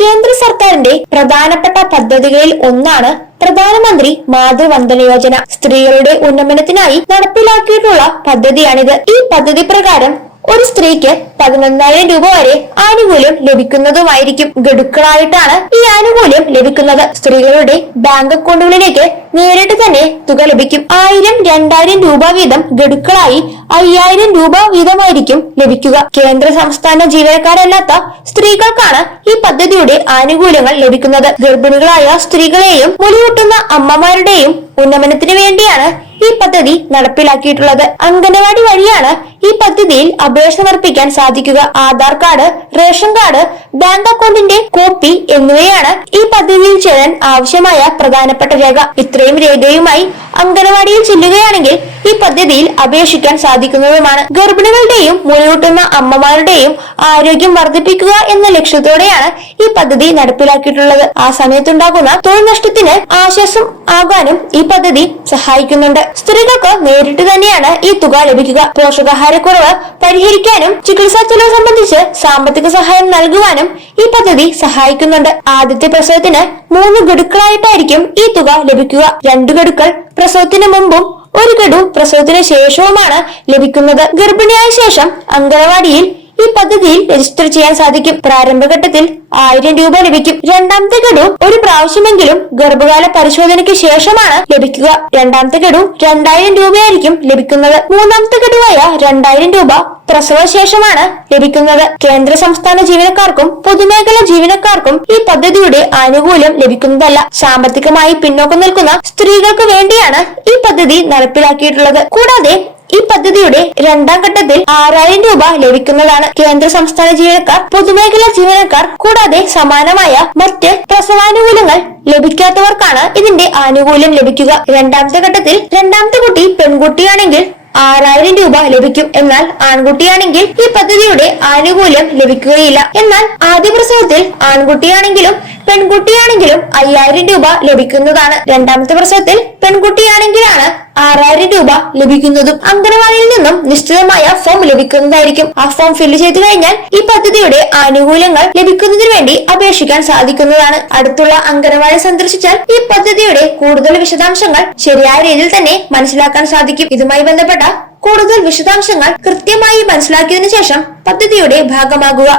കേന്ദ്ര സർക്കാരിന്റെ പ്രധാനപ്പെട്ട പദ്ധതികളിൽ ഒന്നാണ് പ്രധാനമന്ത്രി മാതൃവന്ദന യോജന. സ്ത്രീകളുടെ ഉന്നമനത്തിനായി നടപ്പിലാക്കിയിട്ടുള്ള പദ്ധതിയാണിത്. ഈ പദ്ധതി പ്രകാരം ഒരു സ്ത്രീക്ക് 11,000 രൂപ വരെ ആനുകൂല്യം ലഭിക്കുന്നതുമായിരിക്കും. ഗഡുക്കളായിട്ടാണ് ഈ ആനുകൂല്യം ലഭിക്കുന്നത്. സ്ത്രീകളുടെ ബാങ്ക് അക്കൗണ്ടുകളിലേക്ക് നേരിട്ട് തന്നെ തുക ലഭിക്കും. 1000, 2000 രൂപ വീതം ഗഡുക്കളായി 5000 രൂപ വീതമായിരിക്കും ലഭിക്കുക. കേന്ദ്ര സംസ്ഥാന ജീവനക്കാരല്ലാത്ത സ്ത്രീകൾക്കാണ് ഈ പദ്ധതിയുടെ ആനുകൂല്യങ്ങൾ ലഭിക്കുന്നത്. ഗർഭിണികളായ സ്ത്രീകളെയും മുലയൂട്ടുന്ന അമ്മമാരുടെയും ഉന്നമനത്തിന് വേണ്ടിയാണ് ഈ പദ്ധതി നടപ്പിലാക്കിയിട്ടുള്ളത്. അംഗനവാടി വഴിയാണ് ഈ പദ്ധതിയിൽ അപേക്ഷ സമർപ്പിക്കാൻ സാധിക്കുക. Aadhaar card, ration card, bank അക്കൗണ്ടിന്റെ കോപ്പി എന്നിവയാണ് ഈ പദ്ധതിയിൽ ചേരാൻ ആവശ്യമായ പ്രധാനപ്പെട്ട രേഖ. ഇത്രയും രേഖയുമായി അംഗനവാടിയിൽ ചെല്ലുകയാണെങ്കിൽ ഈ പദ്ധതിയിൽ അപേക്ഷിക്കാൻ സാധിക്കുന്നതുമാണ്. ഗർഭിണികളുടെയും മുലയൂട്ടുന്ന അമ്മമാരുടെയും ആരോഗ്യം വർദ്ധിപ്പിക്കുക എന്ന ലക്ഷ്യത്തോടെയാണ് ഈ പദ്ധതി നടപ്പിലാക്കിയിട്ടുള്ളത്. ആ സമയത്തുണ്ടാകുന്ന തൊഴിൽ നഷ്ടത്തിന് ആശ്വാസം ആകാനും ഈ പദ്ധതി സഹായിക്കുന്നുണ്ട്. സ്ത്രീകൾക്ക് നേരിട്ട് തന്നെയാണ് ഈ തുക ലഭിക്കുക. പോഷകാഹാരക്കുറവ് പരിഹരിക്കാനും ചികിത്സാ ചെലവ് സംബന്ധിച്ച് സാമ്പത്തിക സഹായം നൽകുവാനും ഈ പദ്ധതി സഹായിക്കുന്നുണ്ട്. ആദ്യത്തെ പ്രസവത്തിന് 3 ഗഡുക്കളായിട്ടായിരിക്കും ഈ തുക ലഭിക്കുക. 2 ഗഡുക്കൾ പ്രസവത്തിന് മുമ്പും 1 ഗഡു പ്രസവത്തിന് ശേഷവുമാണ് ലഭിക്കുന്നത്. ഗർഭിണിയായ ശേഷം അംഗനവാടിയിൽ ഈ പദ്ധതിയിൽ രജിസ്റ്റർ ചെയ്യാൻ സാധിക്കും. പ്രാരംഭഘട്ടത്തിൽ 1000 രൂപ ലഭിക്കും. രണ്ടാമത്തെ ഗഡു ഒരു പ്രാവശ്യമെങ്കിലും ഗർഭകാല പരിശോധനയ്ക്ക് ശേഷമാണ് ലഭിക്കുക. രണ്ടാമത്തെ ഗഡു 2000 രൂപയായിരിക്കും ലഭിക്കുന്നത്. മൂന്നാമത്തെ ഗഡുവായ 2000 രൂപ പ്രസവശേഷമാണ് ലഭിക്കുന്നത്. കേന്ദ്ര സംസ്ഥാന ജീവനക്കാർക്കും പൊതുമേഖലാ ജീവനക്കാർക്കും ഈ പദ്ധതിയുടെ ആനുകൂല്യം ലഭിക്കുന്നതല്ല. സാമ്പത്തികമായി പിന്നോക്കം നിൽക്കുന്ന സ്ത്രീകൾക്ക് വേണ്ടിയാണ് ഈ പദ്ധതി നടപ്പിലാക്കിയിട്ടുള്ളത്. കൂടാതെ ഈ പദ്ധതിയുടെ രണ്ടാം ഘട്ടത്തിൽ 6000 രൂപ ലഭിക്കുന്നതാണ്. കേന്ദ്ര സംസ്ഥാന ജീവനക്കാർ, പൊതുമേഖലാ ജീവനക്കാർ കൂടാതെ സമാനമായ മറ്റ് പ്രസവാനുകൂല്യങ്ങൾ ലഭിക്കാത്തവർക്കാണ് ഇതിന്റെ ആനുകൂല്യം ലഭിക്കുക. രണ്ടാമത്തെ ഘട്ടത്തിൽ രണ്ടാമത്തെ കുട്ടി പെൺകുട്ടിയാണെങ്കിൽ 6000 രൂപ ലഭിക്കും. എന്നാൽ ആൺകുട്ടിയാണെങ്കിൽ ഈ പദ്ധതിയുടെ ആനുകൂല്യം ലഭിക്കുകയില്ല. എന്നാൽ ആദ്യ പ്രസവത്തിൽ ആൺകുട്ടിയാണെങ്കിലും പെൺകുട്ടിയാണെങ്കിലും 5000 രൂപ ലഭിക്കുന്നതാണ്. രണ്ടാമത്തെ പ്രസവത്തിൽ പെൺകുട്ടിയാണെങ്കിലാണ് 6000 രൂപ ലഭിക്കുന്നതും. അംഗനവാടിയിൽ നിന്നും നിശ്ചിതമായ ഫോം ലഭിക്കുന്നതായിരിക്കും. ആ ഫോം ഫില്ല് ചെയ്തു കഴിഞ്ഞാൽ ഈ പദ്ധതിയുടെ ആനുകൂല്യങ്ങൾ ലഭിക്കുന്നതിന് വേണ്ടി അപേക്ഷിക്കാൻ സാധിക്കുന്നതാണ്. അടുത്തുള്ള അംഗനവാടി സന്ദർശിച്ചാൽ ഈ പദ്ധതിയുടെ കൂടുതൽ വിശദാംശങ്ങൾ ശരിയായ രീതിയിൽ തന്നെ മനസ്സിലാക്കാൻ സാധിക്കും. ഇതുമായി ബന്ധപ്പെട്ട കൂടുതൽ വിശദാംശങ്ങൾ കൃത്യമായി മനസ്സിലാക്കിയതിനു ശേഷം പദ്ധതിയുടെ ഭാഗമാകുക.